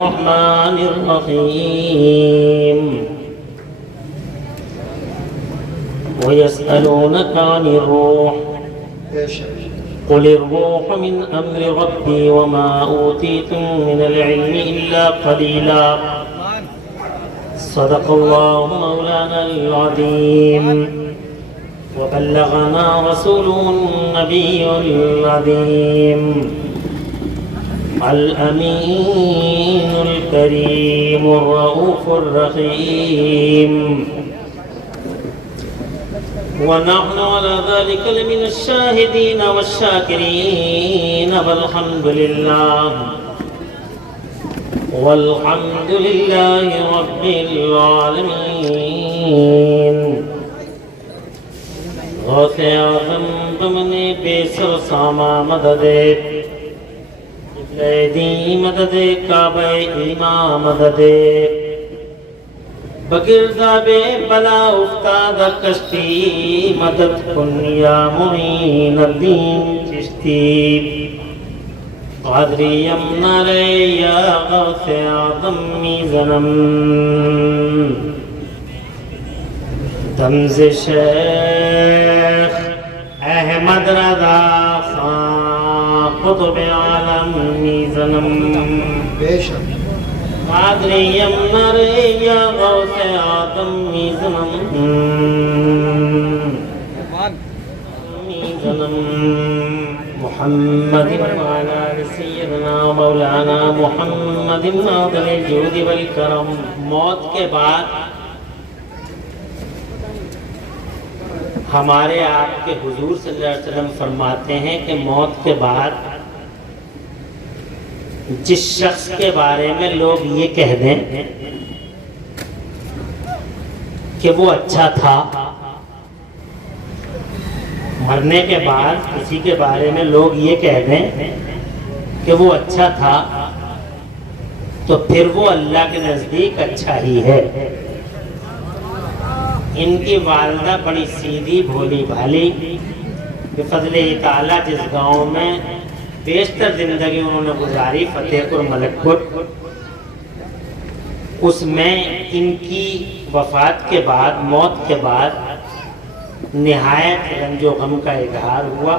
الرحمن الرحيم ويسألونك عن الروح قل الروح من أمر ربي وما أوتيتم من العلم إلا قليلا صدق الله مولانا العظيم وبلغنا رسوله النبي العظيم الأمين الكريم الرؤوف الرحيم ونحن على ذلك لمن الشاهدين والشاكرين والحمد لله رب العالمين غوث اعظم بمن بسر ساما مدد دی مدد کعبہ ایمان مدد بگرداب بلا افتاد کشتی مدد کن یا معین الدین چشتی قادریم نارے یا غوث اعظم میزنم دمز شیخ احمد رضا خان قطب عالم میزنم قادریم نرے یا غوث اعظم میزنم محمد وعلى سیدنا مولانا محمد ناظر الجود والکرم. موت کے بعد ہمارے آپ کے حضور صلی اللہ علیہ وسلم فرماتے ہیں کہ موت کے بعد جس شخص کے بارے میں لوگ یہ کہہ دیں کہ وہ اچھا تھا، مرنے کے بعد کسی کے بارے میں لوگ یہ کہہ دیں کہ وہ اچھا تھا تو پھر وہ اللہ کے نزدیک اچھا ہی ہے. ان کی والدہ بڑی سیدھی بھولی بھالی، بفضل تعالیٰ جس گاؤں میں بیشتر زندگی انہوں نے گزاری، فتح پور ملک پور، اس میں ان کی وفات کے بعد، موت کے بعد نہایت رنج و غم کا اظہار ہوا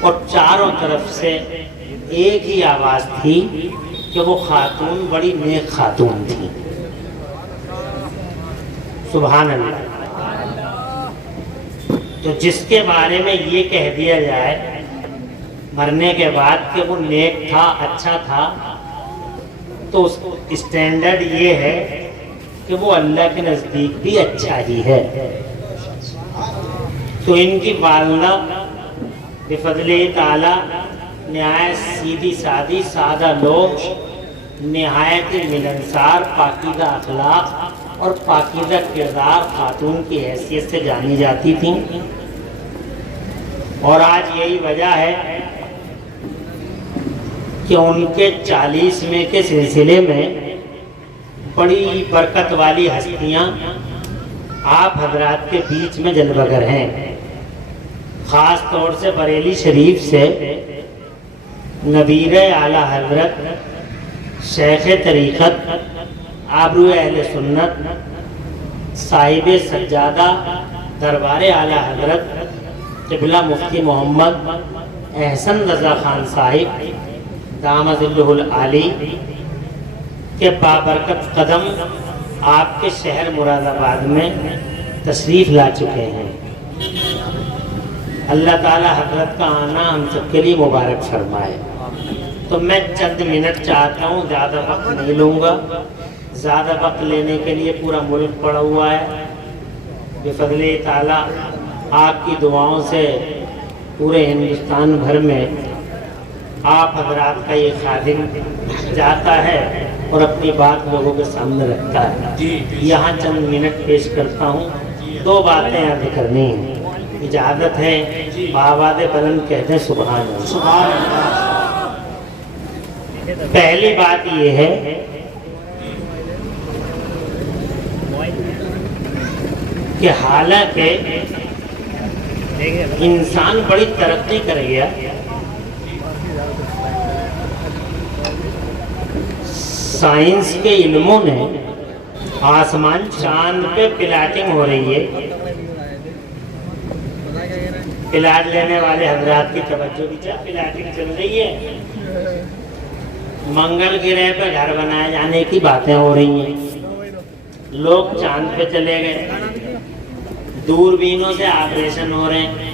اور چاروں طرف سے ایک ہی آواز تھی کہ وہ خاتون بڑی نیک خاتون تھی. سبحان اللہ. تو جس کے بارے میں یہ کہہ دیا جائے مرنے کے بعد کہ وہ نیک تھا، اچھا تھا، تو اس اسٹینڈرڈ یہ ہے کہ وہ اللہ کے نزدیک بھی اچھا ہی ہے. تو ان کی والدہ بفضل تعالی نہایت سیدھی سادی سادہ لوگ، نہایت ملنسار، پاکیزہ اخلاق اور پاکیزہ کردار خاتون کی حیثیت سے جانی جاتی تھیں. اور آج یہی وجہ ہے کہ ان کے 40ویں کے سلسلے میں بڑی برکت والی ہستیاں آپ حضرات کے بیچ میں جلوہ گر ہیں. خاص طور سے بریلی شریف سے نبیر اعلیٰ حضرت شیخ طریقت آبرو اہل سنت صاحب سجادہ دربار اعلیٰ حضرت قبلہ مفتی محمد احسن رضا خان صاحب دامت ظلہ العالی کے بابرکت قدم آپ کے شہر مراد آباد میں تشریف لا چکے ہیں. اللہ تعالی حضرت کا آنا ہم سب کے لیے مبارک فرمائے. تو میں چند منٹ چاہتا ہوں، زیادہ وقت نہیں لوں گا. زیادہ وقت لینے کے لیے پورا ملک پڑا ہوا ہے. بفضل تعالیٰ آپ کی دعاؤں سے پورے ہندوستان بھر میں آپ حضرات کا یہ خادم جاتا ہے اور اپنی بات لوگوں کے سامنے رکھتا ہے. یہاں چند منٹ پیش کرتا ہوں. 2 باتیں عرض کرنی ہیں. اجازت ہے بآواز بلند کہتے ہیں سبحان اللہ. پہلی بات یہ ہے کہ حالانکہ انسان بڑی ترقی کر گیا، سائنس کے علموں نے آسمان چاند پہ پلاٹنگ ہو رہی ہے. پلاٹ لینے والے حضرات کی توجہ بھی چاہیے. پلاٹنگ چل رہی ہے. منگل گرہ پہ گھر بنائے جانے کی باتیں ہو رہی ہیں. لوگ چاند پہ چلے گئے. دوربینوں سے آپریشن ہو رہے ہیں.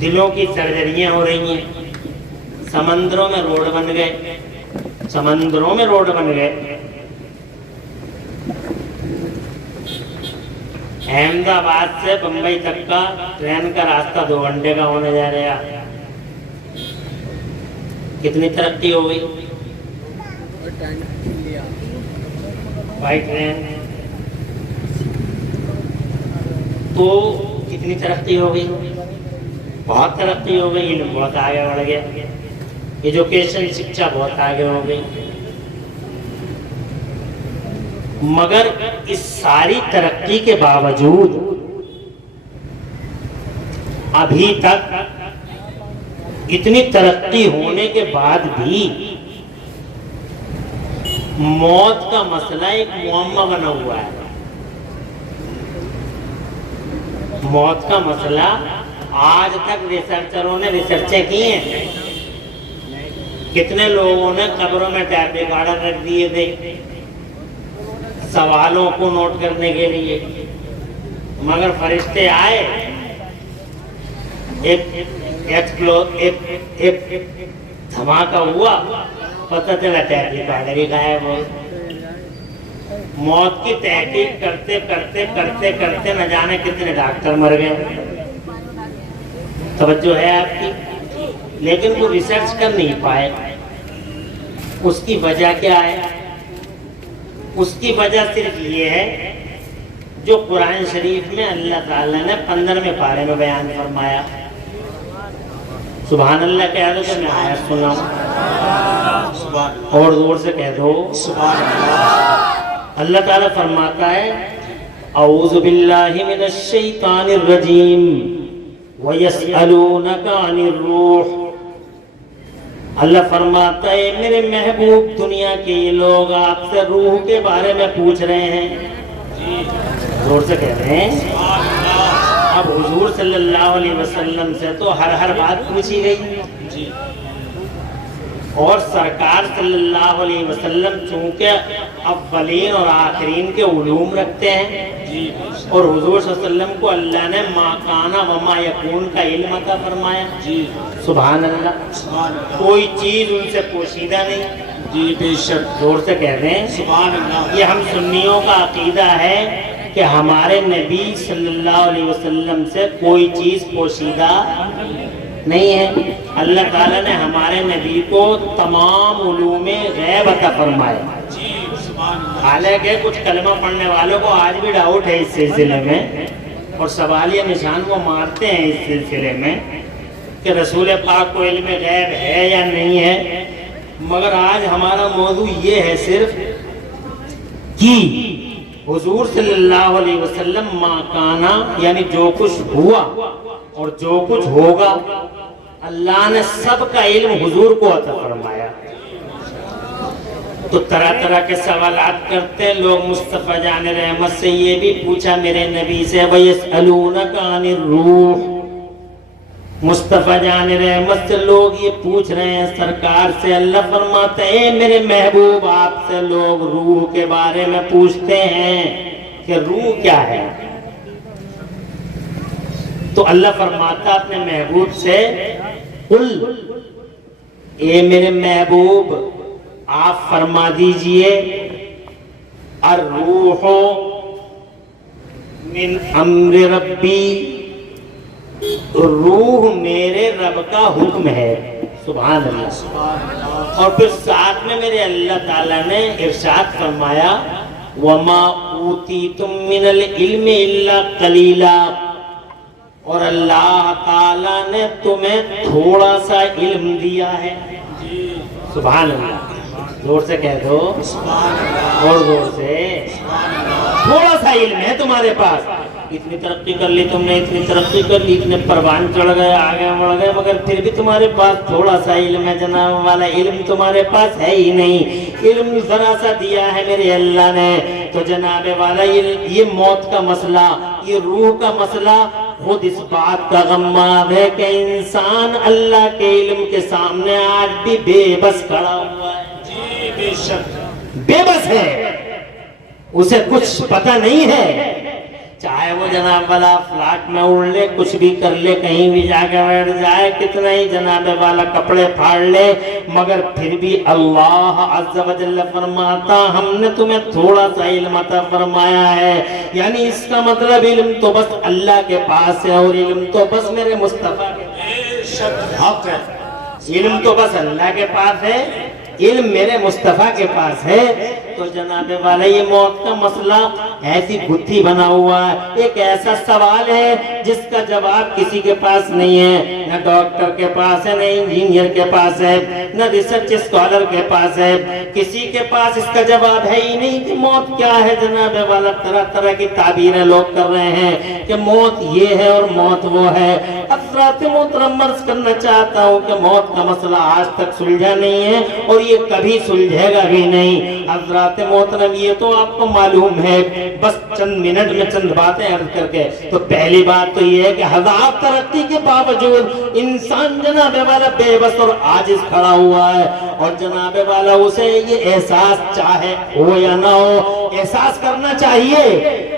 دلوں کی سرجریاں ہو رہی ہیں. سمندروں میں روڈ بن گئے. سمندروں میں روڈ بن گئے. احمد آباد سے بمبئی تک کا ٹرین کا راستہ 2 گھنٹے کا ہونے جا رہا. کتنی ترقی ہو گئی. بائی ٹرین تو کتنی ترقی ہو گئی. بہت ترقی ہو گئی. علم بہت آگے بڑھ گیا. ایجوکیشن شکشا بہت آگے ہو گئی. مگر اس ساری ترقی کے باوجود ابھی تک اتنی ترقی ہونے کے بعد بھی موت کا مسئلہ ایک معمہ بنا ہوا ہے. موت کا مسئلہ آج تک ریسرچروں نے ریسرچیں کی ہیں. کتنے لوگوں نے قبروں میں ٹیپ ریکارڈر رکھ دیے تھے سوالوں کو نوٹ کرنے کے لیے. مگر فرشتے آئے, ایک دھماکہ ہوا, پتہ چلا ٹیپ ریکارڈر ہی غائب ہو. موت کی تحقیق کرتے کرتے کرتے کرتے نہ جانے کتنے ڈاکٹر مر گئے. توجہ ہے آپ کی. لیکن وہ ریسرچ کر نہیں پائے. اس کی وجہ کیا ہے؟ اس کی وجہ صرف یہ ہے جو قرآن شریف میں اللہ تعالیٰ نے 15ویں پارے میں بیان فرمایا. سبحان اللہ کہہ دو تو میں آیت سناؤں. اور زور سے کہہ دو سبحان اللہ. اللہ تعالیٰ فرماتا ہے اعوذ باللہ من الشیطان الرجیم وَيَسْأَلُونَكَ عَنِ الرُّوحِ. اللہ فرماتا ہے میرے محبوب دنیا کے یہ لوگ آپ سے روح کے بارے میں پوچھ رہے ہیں. زور سے کہہ رہے ہیں. اب حضور صلی اللہ علیہ وسلم سے تو ہر بات پوچھی گئی. اور سرکار صلی اللہ علیہ وسلم چونکہ اولین اور آخرین کے علوم رکھتے ہیں اور حضور صلی اللہ علیہ وسلم کو اللہ نے ما کانا و ما یکون کا علم عطا فرمایا. سبحان اللہ. کوئی چیز ان سے پوشیدہ نہیں. جی بے شک. زور سے کہہ رہے ہیں سبحان اللہ. یہ ہم سنیوں کا عقیدہ ہے کہ ہمارے نبی صلی اللہ علیہ وسلم سے کوئی چیز پوشیدہ نہیں ہے. اللہ تعالیٰ نے ہمارے نبی کو تمام علوم غیب عطا فرمائے. حالانکہ کچھ کلمہ پڑھنے والوں کو آج بھی ڈاؤٹ ہے اس سلسلے میں اور سوالیہ نشان کو مارتے ہیں اس سلسلے میں کہ رسول پاک کو علم غیب ہے یا نہیں ہے. مگر آج ہمارا موضوع یہ ہے صرف کہ حضور صلی اللہ علیہ وسلم ما کانا یعنی جو کچھ ہوا اور جو کچھ ہوگا اللہ نے سب کا علم حضور کو عطا فرمایا. تو طرح طرح کے سوالات کرتے ہیں لوگ. مصطفیٰ جان رحمت سے یہ بھی پوچھا میرے نبی سے وَيَسْأَلُونَكَ عَنِ الرُّوحِ. مصطفیٰ جان رحمت سے لوگ یہ پوچھ رہے ہیں سرکار سے. اللہ فرماتا ہے اے میرے محبوب آپ سے لوگ روح کے بارے میں پوچھتے ہیں کہ روح کیا ہے. تو اللہ فرماتا اپنے محبوب سے قل اے میرے محبوب آپ فرما دیجئے الروح من امر ربی. روح میرے رب کا حکم ہے. سبحان اللہ. اور پھر ساتھ میں میرے اللہ تعالیٰ نے ارشاد فرمایا وما اوتیتم من العلم الا قلیلا. اور اللہ تعالیٰ نے تمہیں تھوڑا سا علم دیا ہے. سبحان اللہ. زور سے کہہ دو اور زور سے. تھوڑا سا علم ہے تمہارے پاس. اتنی ترقی کر لی تم نے، اتنی ترقی کر لی، اتنے پروان چڑھ گئے، آگے بڑھ گئے، مگر پھر بھی تمہارے پاس تھوڑا سا علم ہے جناب والا، علم تمہارے پاس ہے ہی نہیں، علم ذرا سا دیا ہے میرے اللہ نے۔ تو جناب والا یہ موت کا مسئلہ، یہ روح کا مسئلہ خود اس بات کا غمّاد ہے کہ انسان اللہ کے علم کے سامنے آج بھی بے بس کھڑا ہوا ہے۔ جی بے شک بے بس ہے، اسے کچھ پتہ نہیں ہے، چاہے وہ جناب والا فلاٹ میں اڑ لے، کچھ بھی کر لے، کہیں بھی جا کے بیٹھ جائے، کتنا ہی جناب والا کپڑے پھاڑ لے، مگر پھر بھی اللہ عز و جل فرماتا ہم نے تمہیں تھوڑا سا علم عطا فرمایا ہے، یعنی اس کا مطلب علم تو بس اللہ کے پاس ہے، اور علم تو بس میرے مصطفیٰ کے حق ہے، علم تو بس اللہ کے پاس ہے، علم میرے مصطفیٰ کے پاس ہے۔ تو جناب والا یہ موت کا مسئلہ ایسی گتھی بنا ہوا ہے، ایک ایسا سوال ہے جس کا جواب کسی کے پاس نہیں ہے، نہ ڈاکٹر کے پاس ہے، نہ انجینئر کے پاس ہے، نہ ریسرچ اسکالر کے پاس ہے، کسی کے پاس اس کا جواب ہے ہی نہیں کہ موت کیا ہے۔ جناب والا طرح طرح کی تعبیریں لوگ کر رہے ہیں کہ موت یہ ہے اور موت وہ ہے۔ حضرات محترم عرض کرنا چاہتا ہوں کہ موت کا مسئلہ آج تک سلجھا نہیں ہے اور یہ کبھی سلجھے گا بھی نہیں۔ حضرات محترم یہ تو آپ کو معلوم ہے، بس چند منٹ میں چند باتیں عرض کر کے، تو پہلی بات تو یہ ہے کہ ہزار ترقی کے باوجود انسان جناب والا بے بس اور عاجز کھڑا ہوا ہے، اور جناب والا اسے یہ احساس چاہے ہو یا نہ ہو، احساس کرنا چاہیے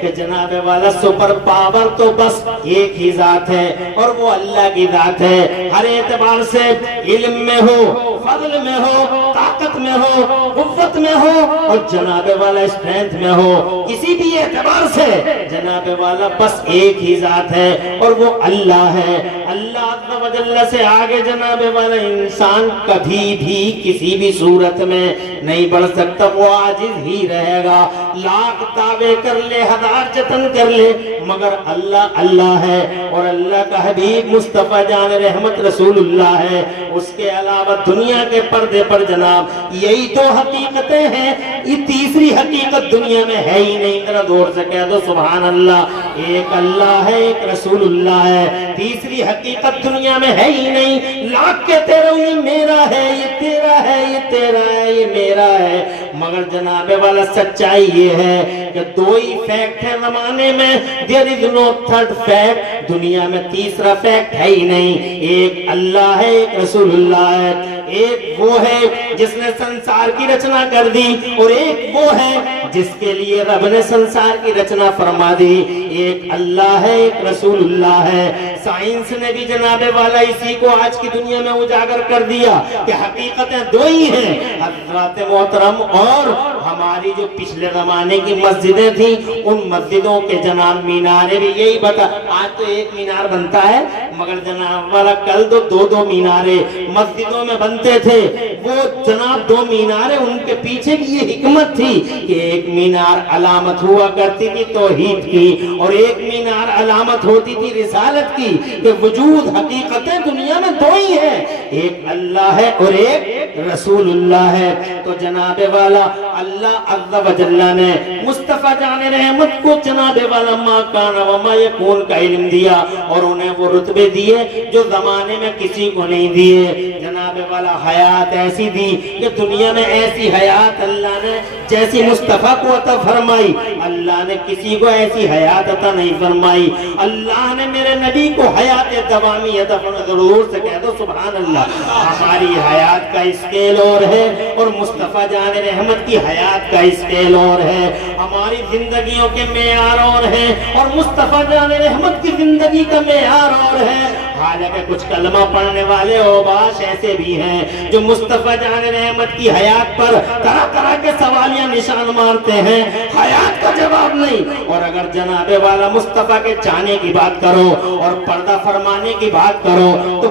کہ جناب والا سپر پاور تو بس ایک ہی ذات ہے اور وہ اللہ کی ذات ہے، ہر اعتبار سے، علم میں ہو، فضل میں ہو، طاقت میں ہو، قوت میں ہو، اور جناب والا اسٹرینتھ میں ہو، کسی بھی اعتبار سے جناب والا بس ایک ہی ذات ہے اور وہ اللہ ہے۔ اللہ عز و جل سے آگے جناب والا انسان کبھی بھی کسی بھی صورت میں نہیں بڑھ سکتا، وہ عاجز ہی رہے گا، لاکھ دعوے کر لے، ہزار جتن کر لے، مگر اللہ اللہ ہے، اور اللہ کا حبیب مصطفیٰ جان رحمت رسول اللہ ہے، اس کے علاوہ دنیا کے پردے پر جناب یہی تو حقیقتیں ہیں، یہ تیسری حقیقت دنیا میں ہے ہی نہیں۔ ذرا دور سے کہہ دو سبحان اللہ، ایک اللہ ہے، ایک رسول اللہ ہے، تیسری حقیقت دنیا میں ہے ہی نہیں۔ لاکھ کہتے رہو یہ میرا ہے، یہ تیرا ہے، یہ تیرا ہے، یہ میرا ہے، مگر جناب والا سچائی یہ ہے کہ دو ہی فیکٹ ہے زمانے میں، there is no third fact، دنیا میں تیسرا فیکٹ ہے ہی نہیں، ایک اللہ ہے، ایک رسول اللہ ہے، ایک وہ ہے جس نے سنسار کی رچنا کر دی، اور ایک وہ ہے جس کے لیے رب نے سنسار کی رچنا فرما دی، ایک اللہ ہے، ایک رسول اللہ ہے۔ سائنس نے بھی جناب والا اسی کو آج کی دنیا میں اجاگر کر دیا کہ حقیقتیں دو ہی ہیں۔ حضرات محترم، اور ہماری جو پچھلے زمانے کی مسجدیں تھیں، ان مسجدوں کے جناب مینارے بھی یہی بتا، آج تو ایک مینار بنتا ہے، مگر جناب والا کل تو دو دو مینارے مسجدوں میں بنتے تھے، وہ جناب دو مینارے، ان کے پیچھے بھی یہ حکمت تھی کہ ایک مینار علامت ہوا کرتی تھی توحید کی، اور ایک مینار علامت ہوتی تھی رسالت کی، کہ وجود حقیقتیں دنیا میں دو ہی ہیں، ایک اللہ ہے اور ایک رسول اللہ ہے۔ تو جناب والا اللہ عز و جل نے مصطفیٰ جان رحمت کو جناب والا ما کان و ما یکون کا علم دیا، اور انہیں وہ رتبے دیے جو زمانے میں کسی کو نہیں دیے۔ جناب والا حیات ایسی دی کہ دنیا میں ایسی حیات اللہ نے جیسی مصطفیٰ کو عطا فرمائی، اللہ نے کسی کو ایسی حیات عطا نہیں فرمائی۔ اللہ نے میرے نبی کو حیات دوامی عطا فرمائی، ضرور سے کہہ دو سبحان اللہ۔ ہماری حیات کا اسکیل اور ہے، اور مصطفیٰ جان رحمت کی حیات کا اسکیل اور ہے، ہماری زندگیوں کے معیار اور ہیں، اور مصطفیٰ جان رحمت کی زندگی کا معیار اور ہے۔ حالانکہ کچھ کلمہ پڑھنے والے اوباش ایسے بھی ہیں جو مصطفیٰ جان رحمت کی حیات پر طرح طرح کے سوالیاں نشان مارتے ہیں، حیات کا جواب نہیں۔ اور اگر جناب والا مصطفیٰ کے چاہنے کی بات کرو اور پردہ فرمانے کی بات کرو، تو